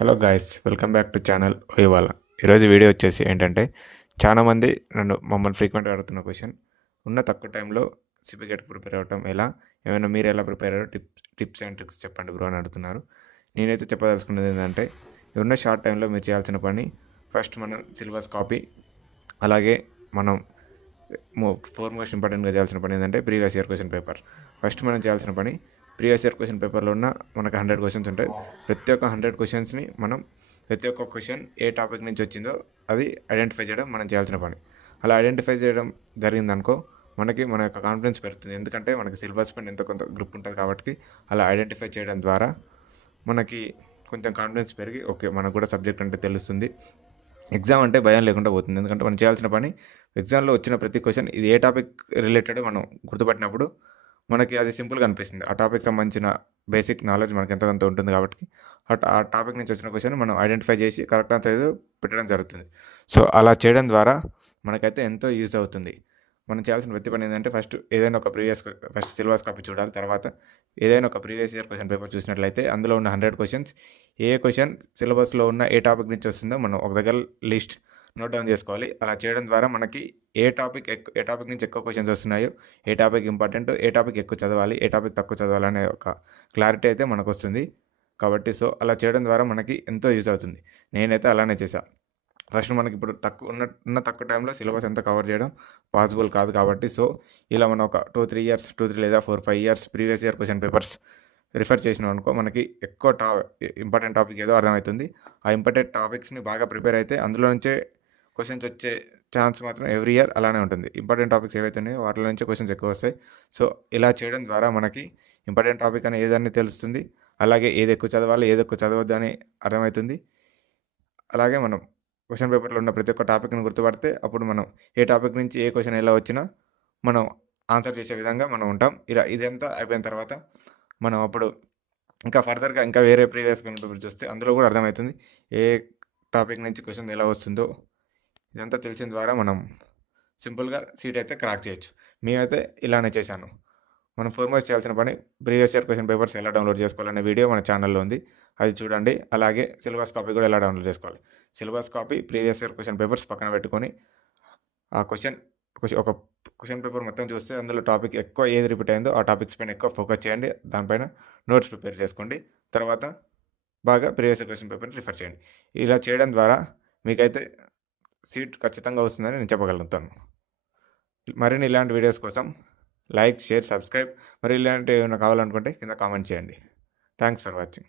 Hello guys, welcome back to channel ఓయివాల. ఈరోజు video వచ్చేసి ఏంటంటే, చాలామంది నన్ను మమ్మల్ని ఫ్రీక్వెంట్గా అడుగుతున్న క్వశ్చన్, ఉన్న తక్కువ టైంలో సిపిగేట్కి ప్రిపేర్ అవ్వటం ఎలా, ఏమైనా మీరు ఎలా ప్రిపేర్ అయ్యారో టిప్స్ అండ్ ట్రిక్స్ చెప్పండి బ్రో అని అడుగుతున్నారు. నేనైతే చెప్పదలుచుకున్నది ఏంటంటే, ఉన్న షార్ట్ టైంలో మీరు చేయాల్సిన పని, ఫస్ట్ మనం సిలబస్ కాపీ, అలాగే మనం మోస్ట్ ఇంపార్టెంట్గా చేయాల్సిన పని ఏంటంటే previous year question paper. First మనం చేయాల్సిన పని, ప్రీవియస్ ఇయర్ క్వశ్చన్ పేపర్లో ఉన్న మనకు 100 క్వశ్చన్స్ ఉంటాయి. ప్రతి ఒక్క 100 క్వశ్చన్స్ని మనం ప్రతి ఒక్క క్వశ్చన్ ఏ టాపిక్ నుంచి వచ్చిందో అది ఐడెంటిఫై చేయడం మనం చేయాల్సిన పని. అలా ఐడెంటిఫై చేయడం జరిగిందనుకో మనకి మన యొక్క కాన్ఫిడెన్స్ పెరుగుతుంది. ఎందుకంటే మనకి సిలబస్ పైన ఎంతో కొంత గ్రిప్ ఉంటుంది కాబట్టి అలా ఐడెంటిఫై చేయడం ద్వారా మనకి కొంచెం కాన్ఫిడెన్స్ పెరిగి ఓకే మనకు కూడా సబ్జెక్ట్ అంటే తెలుస్తుంది. ఎగ్జామ్ అంటే భయం లేకుండా పోతుంది. ఎందుకంటే మనం చేయాల్సిన పని ఎగ్జామ్లో వచ్చిన ప్రతి క్వశ్చన్ ఇది ఏ టాపిక్ రిలేటెడ్ మనం గుర్తుపట్టినప్పుడు మనకి అది సింపుల్గా అనిపిస్తుంది. ఆ టాపిక్ సంబంధించిన బేసిక్ నాలెడ్జ్ మనకి ఎంతో కొంత ఉంటుంది కాబట్టి ఆ టాపిక్ నుంచి వచ్చిన క్వశ్చన్ మనం ఐడెంటిఫై చేసి కరెక్ట్ ఆన్సర్ ఏదో పెట్టడం జరుగుతుంది. సో అలా చేయడం ద్వారా మనకైతే ఎంతో యూజ్ అవుతుంది. మనం చేయాల్సిన ప్రతి పని ఏంటంటే ఫస్ట్ సిలబస్ కాపీ చూడాలి. తర్వాత ఏదైనా ఒక ప్రీవియస్ ఇయర్ క్వశ్చన్ పేపర్ చూసినట్లయితే అందులో ఉన్న 100 క్వశ్చన్స్ ఏ క్వశ్చన్ సిలబస్లో ఉన్న ఏ టాపిక్ నుంచి వస్తుందో మనం ఒక దగ్గర లిస్ట్ నోట్ డౌన్ చేసుకోవాలి. అలా చేయడం ద్వారా మనకి ఏ టాపిక్ నుంచి ఎక్కువ క్వశ్చన్స్ వస్తున్నాయో, ఏ టాపిక్ ఇంపార్టెంట్, ఏ టాపిక్ ఎక్కువ చదవాలి, ఏ టాపిక్ తక్కువ చదవాలి అనే ఒక క్లారిటీ అయితే మనకు వస్తుంది. కాబట్టి సో అలా చేయడం ద్వారా మనకి ఎంతో యూజ్ అవుతుంది. నేనైతే అలానే చేశాను. ఫస్ట్ మనకి ఇప్పుడు తక్కువ టైంలో సిలబస్ ఎంత కవర్ చేయడం పాసిబుల్ కాదు కాబట్టి సో ఇలా మనం ఒక 2-3 లేదా 4-5 years previous year question papers refer చేసినాం అనుకో మనకి ఎక్కువ ఇంపార్టెంట్ టాపిక్ ఏదో అర్థమవుతుంది. ఆ ఇంపార్టెంట్ టాపిక్స్ని బాగా ప్రిపేర్ అయితే అందులో నుంచే క్వశ్చన్స్ వచ్చే ఛాన్స్ మాత్రం ఎవ్రీ ఇయర్ అలానే ఉంటుంది. ఇంపార్టెంట్ టాపిక్స్ ఏవైతే ఉన్నాయో వాటిలో నుంచే క్వశ్చన్స్ ఎక్కువ వస్తాయి. సో ఇలా చేయడం ద్వారా మనకి ఇంపార్టెంట్ టాపిక్ అని ఏదన్నీ తెలుస్తుంది. అలాగే ఏది ఎక్కువ చదవాలి, ఏది ఎక్కువ చదవద్దు అని అర్థమవుతుంది. అలాగే మనం క్వశ్చన్ పేపర్లో ఉన్న ప్రతి ఒక్క టాపిక్ని గుర్తుపడితే అప్పుడు మనం ఏ టాపిక్ నుంచి ఏ క్వశ్చన్ ఎలా వచ్చినా మనం ఆన్సర్ చేసే విధంగా మనం ఉంటాం. ఇలా ఇదంతా అయిపోయిన తర్వాత మనం అప్పుడు ఇంకా ఫర్దర్గా ఇంకా వేరే ప్రీవియస్ క్వశ్చన్ పేపర్ చూస్తే అందులో కూడా అర్థమవుతుంది ఏ టాపిక్ నుంచి క్వశ్చన్ ఎలా వస్తుందో. ఇదంతా తెలిసిన ద్వారా మనం సింపుల్గా సీట్ అయితే క్రాక్ చేయొచ్చు. మేమైతే ఇలానే చేశాను. మనం ఫోర్మోస్ట్ చేయాల్సిన పని ప్రీవియస్ ఇయర్ క్వశ్చన్ పేపర్స్ ఎలా డౌన్లోడ్ చేసుకోవాలనే వీడియో మన ఛానల్లో ఉంది, అది చూడండి. అలాగే సిలబస్ కాపీ కూడా ఎలా డౌన్లోడ్ చేసుకోవాలి. Syllabus copy, previous year question papers పక్కన పెట్టుకొని ఆ ఒక క్వశ్చన్ పేపర్ మొత్తం చూస్తే అందులో టాపిక్ ఎక్కువ ఏది రిపీట్ అయిందో ఆ టాపిక్స్ పైన ఎక్కువ ఫోకస్ చేయండి. దానిపైన నోట్స్ ప్రిపేర్ చేసుకోండి. తర్వాత బాగా ప్రీవియస్ ఇయర్ క్వశ్చన్ పేపర్ని రిఫర్ చేయండి. ఇలా చేయడం ద్వారా మీకైతే సీట్ ఖచ్చితంగా వస్తుందని నేను చెప్పగలుగుతాను. మరిన్ని ఇలాంటి వీడియోస్ కోసం లైక్, షేర్, సబ్స్క్రైబ్. మరి ఇలాంటివి ఏమైనా కావాలనుకుంటే కింద కామెంట్ చేయండి. Thanks for watching.